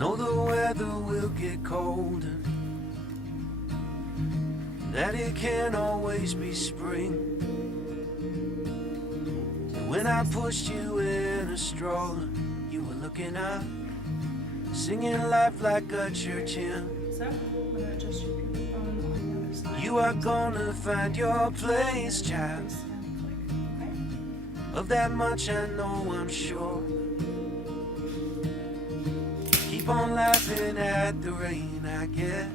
know the weather will get colder, that it can't always be spring. And when I pushed you in a stroller, you were looking up, singing life like a church hymn. So, I'm gonna adjust your microphone on the other side. You are gonna find your place, child. Of that much I know, I'm sure. Keep on laughing at the rain, I guess.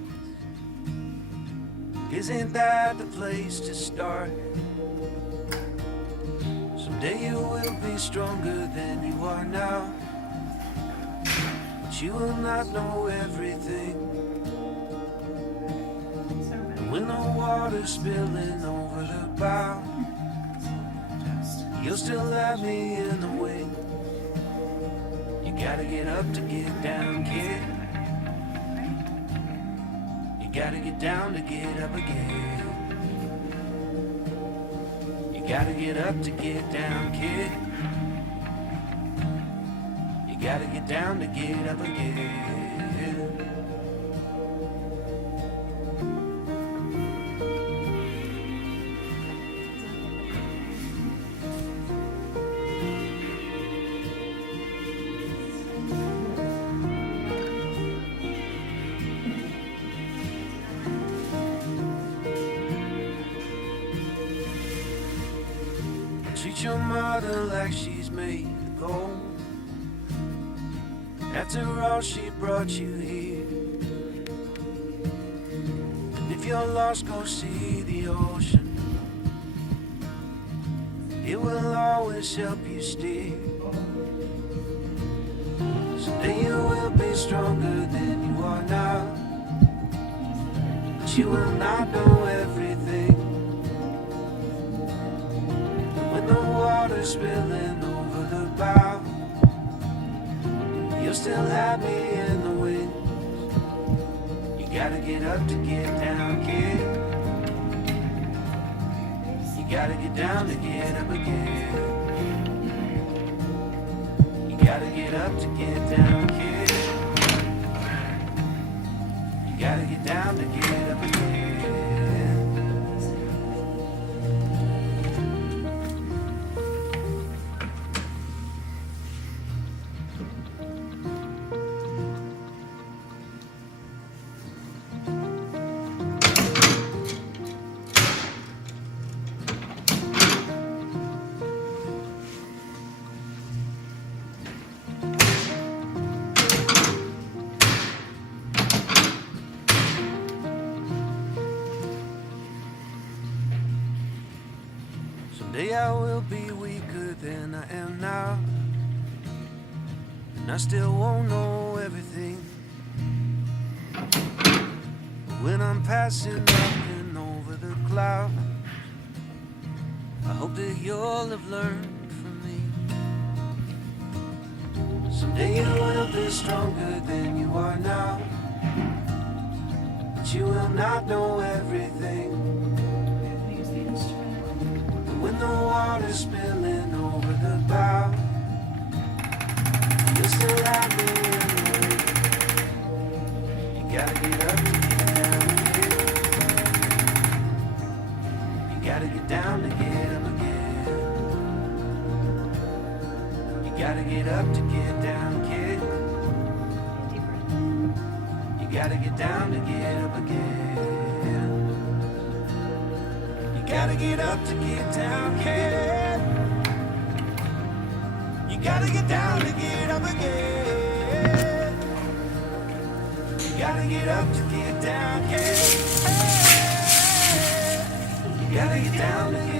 Isn't that the place to start? Someday you will be stronger than you are now, but you will not know everything. When the water's spilling over the bow, you'll still have me in the wing. You gotta get up to get down, kid. You gotta get down to get up again. You gotta get up to get down, kid. You gotta get down to get up again. Treat your mother like she's made of gold. After all, she brought you here. And if you're lost, go see the ocean. It will always help you steer. Someday you will be stronger than you are now, but you will not know everything. When the water's spilling over the bow, you'll still have me in the wind. You gotta get up to get down, kid. You gotta get down to get up again. You gotta get up to get down, kid. You gotta get down to get up again. Someday I will be weaker than I am now, and I still won't know everything. But when I'm passing up and over the clouds, I hope that you'll have learned from me. Someday you will be stronger than you are now, but you will not know everything. When the water's spilling over the bow, you'll still have me in the wind. You gotta get up to get down, kid. You gotta get down to get up again. You gotta get up to get down, kid. You gotta get down to get up again. Gotta get up to get down, kid. You gotta get down to get up again. You gotta get up to get down, kid. You gotta get down to get